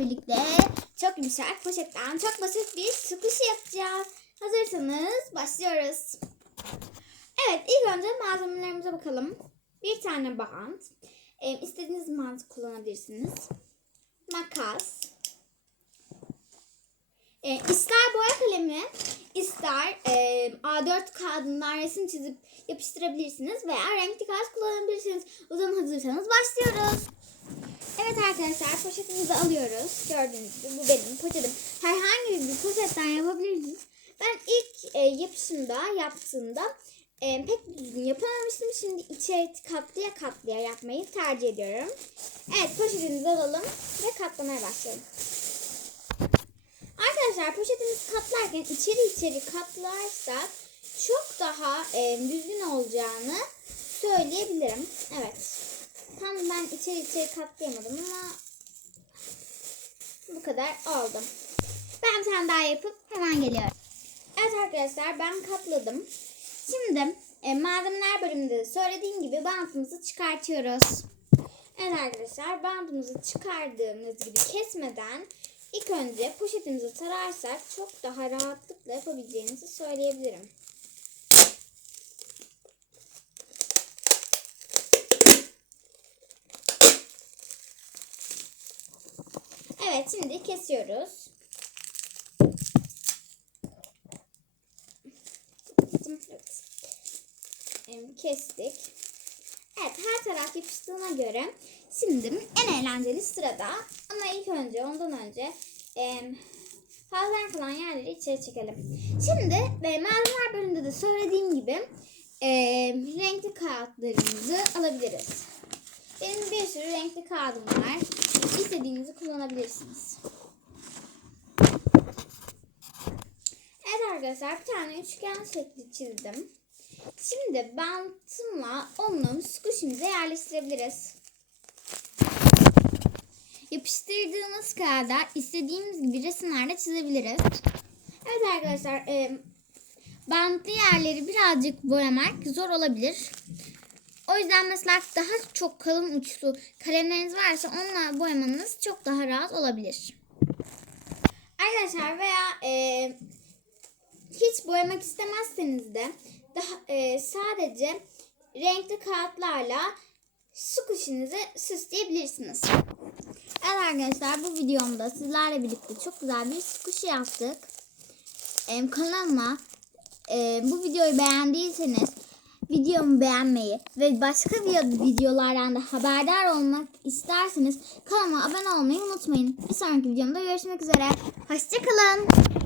birlikte çok yumuşak poşetten çok basit bir squishy yapacağız. Hazırsanız başlıyoruz. Evet ilk önce malzemelerimize bakalım. Bir tane bant. Ee, istediğiniz bant kullanabilirsiniz. Makas. Ee, ister boya kalemi, ister e, A4 kağıdından resim çizip yapıştırabilirsiniz veya renkli kağıt kullanabilirsiniz. O zaman hazırsanız başlıyoruz. Arkadaşlar poşetimizi alıyoruz. Gördüğünüz gibi bu benim poşetim. Herhangi bir poşetten yapabilirsiniz. Ben ilk e, yapışımda yaptığımda e, pek düzgün yapamamıştım. Şimdi içeri katlıya katlıya yapmayı tercih ediyorum. Evet poşetimizi alalım ve katlamaya başlayalım. Arkadaşlar poşetimizi katlarken içeri içeri katlarsak çok daha e, düzgün olacağını söyleyebilirim. Evet. Tam ben içeri içeri katlayamadım ama bu kadar oldu. Ben bir tane daha yapıp hemen geliyorum. Evet arkadaşlar ben katladım. Şimdi e, malzemeler bölümünde söylediğim gibi bantımızı çıkartıyoruz. Evet arkadaşlar bantımızı çıkardığımız gibi kesmeden ilk önce poşetimizi sararsak çok daha rahatlıkla yapabileceğinizi söyleyebilirim. Evet şimdi kesiyoruz. Kestik. Evet her taraf yapıştığına göre şimdi en eğlenceli sırada ama ilk önce ondan önce em, fazladan kalan yerleri içeri çekelim. Şimdi e, malzemeler bölümünde de söylediğim gibi em, renkli kağıtlarımızı alabiliriz. Benim bir sürü renkli kağıdım var. İstediğinizi kullanabilirsiniz. Evet arkadaşlar bir tane üçgen şekli çizdim. Şimdi bantımla onu squishimize yerleştirebiliriz. Yapıştırdığımız kağıda istediğimiz gibi resimlerde çizebiliriz. Evet arkadaşlar e, bantlı yerleri birazcık boyamak zor olabilir. O yüzden mesela daha çok kalın uçlu kalemleriniz varsa onunla boyamanız çok daha rahat olabilir. Arkadaşlar veya e, hiç boyamak istemezseniz de daha e, sadece renkli kağıtlarla squishinizi süsleyebilirsiniz. Evet arkadaşlar bu videomda sizlerle birlikte çok güzel bir squishy yaptık. E, kanalıma e, bu videoyu beğendiyseniz videomu beğenmeyi ve başka vi- videolardan da haberdar olmak isterseniz kanalıma abone olmayı unutmayın. Bir sonraki videomda görüşmek üzere. Hoşçakalın.